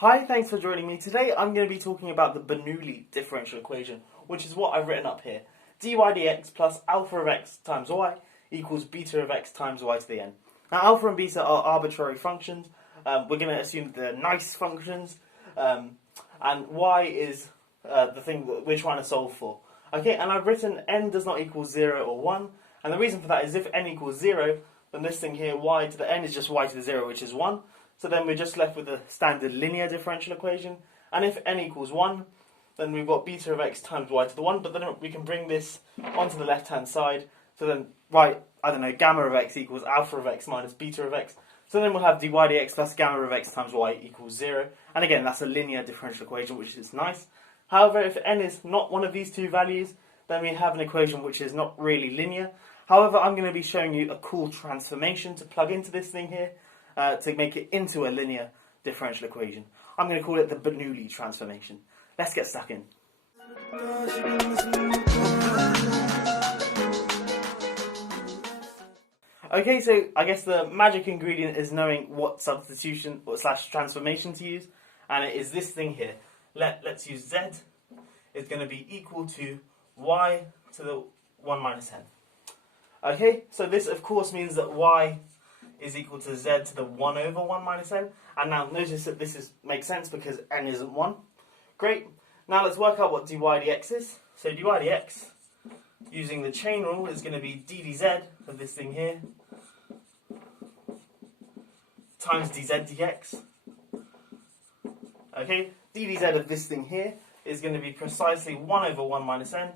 Hi, thanks for joining me. Today I'm going to be talking about the Bernoulli differential equation, which is what I've written up here. dy dx plus alpha of x times y equals beta of x times y to the n. Now alpha and beta are arbitrary functions. We're going to assume they're nice functions, and y is the thing that we're trying to solve for. Okay, and I've written n does not equal 0 or 1, and the reason for that is if n equals 0, then this thing here, y to the n, is just y to the 0, which is 1. So then we're just left with the standard linear differential equation. And if n equals 1, then we've got beta of x times y to the 1. But then we can bring this onto the left-hand side. So then, gamma of x equals alpha of x minus beta of x. So then we'll have dy dx plus gamma of x times y equals 0. And again, that's a linear differential equation, which is nice. However, if n is not one of these two values, then we have an equation which is not really linear. However, I'm going to be showing you a cool transformation to plug into this thing here, to make it into a linear differential equation. I'm going to call it the Bernoulli transformation. Let's get stuck in. Okay, so I guess the magic ingredient is knowing what substitution or / transformation to use, and it is this thing here. Let's use z is going to be equal to y to the 1 minus n. Okay, so this of course means that y is equal to z to the 1 over 1 minus n. And now notice that this makes sense because n isn't 1. Great. Now let's work out what dy dx is. So dy dx, using the chain rule, is going to be d dz of this thing here times dz dx. Okay, d dz of this thing here is going to be precisely 1 over 1 minus n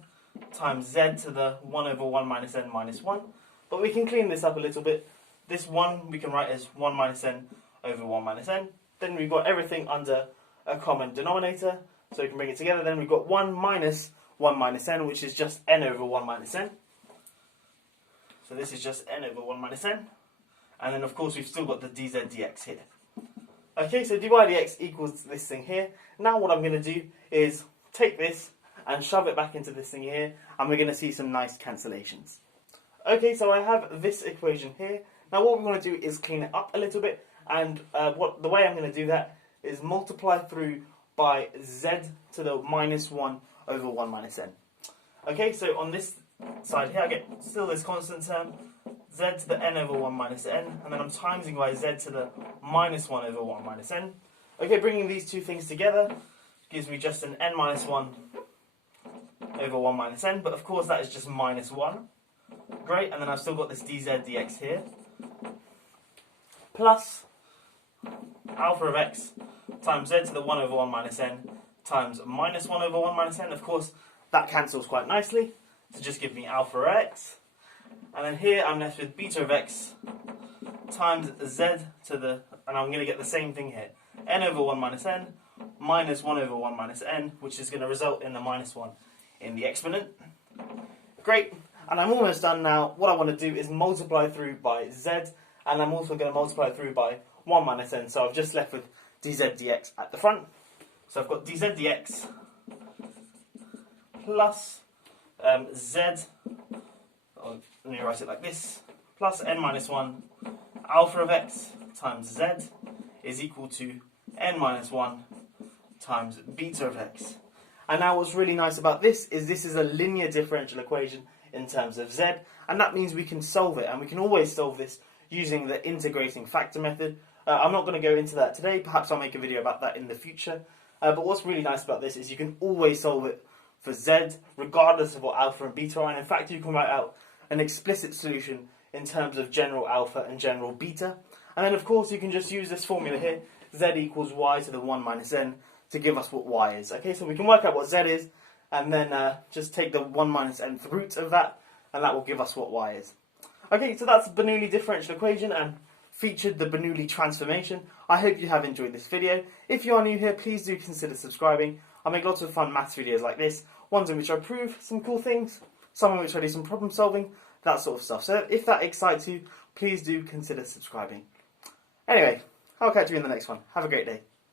times z to the 1 over 1 minus n minus 1. But we can clean this up a little bit. This 1 we can write as 1 minus n over 1 minus n. Then we've got everything under a common denominator, so we can bring it together. Then we've got 1 minus 1 minus n, which is just n over 1 minus n. So this is just n over 1 minus n. And then of course we've still got the dz dx here. Okay, so dy dx equals this thing here. Now what I'm going to do is take this and shove it back into this thing here, and we're going to see some nice cancellations. Okay, so I have this equation here. Now what we want to do is clean it up a little bit, and the way I'm going to do that is multiply through by z to the minus 1 over 1 minus n. Okay, so on this side here I get still this constant term, z to the n over 1 minus n, and then I'm timesing by z to the minus 1 over 1 minus n. Okay, bringing these two things together gives me just an n minus 1 over 1 minus n, but of course that is just minus 1. Great, and then I've still got this dz dx here, plus alpha of x times z to the 1 over 1 minus n times minus 1 over 1 minus n. Of course, that cancels quite nicely, to just give me alpha of x. And then here I'm left with beta of x times z to the, and I'm going to get the same thing here, n over 1 minus n minus 1 over 1 minus n, which is going to result in the minus 1 in the exponent. Great, and I'm almost done now. What I want to do is multiply through by z, and I'm also going to multiply through by 1 minus n, so I've just left with dz dx at the front. So I've got dz dx plus z, let me write it like this, plus n minus 1 alpha of x times z is equal to n minus 1 times beta of x. And now what's really nice about this is a linear differential equation in terms of z, and that means we can solve it, and we can always solve this using the integrating factor method. I'm not going to go into that today, perhaps I'll make a video about that in the future, but what's really nice about this is you can always solve it for z, regardless of what alpha and beta are, and in fact you can write out an explicit solution in terms of general alpha and general beta. And then of course you can just use this formula here, z equals y to the 1 minus n, to give us what y is. Okay, so we can work out what z is, and then just take the 1 minus nth root of that, and that will give us what y is. Okay, so that's the Bernoulli differential equation, and featured the Bernoulli transformation. I hope you have enjoyed this video. If you are new here, please do consider subscribing. I make lots of fun maths videos like this, ones in which I prove some cool things, some in which I do some problem solving, that sort of stuff. So if that excites you, please do consider subscribing. Anyway, I'll catch you in the next one. Have a great day.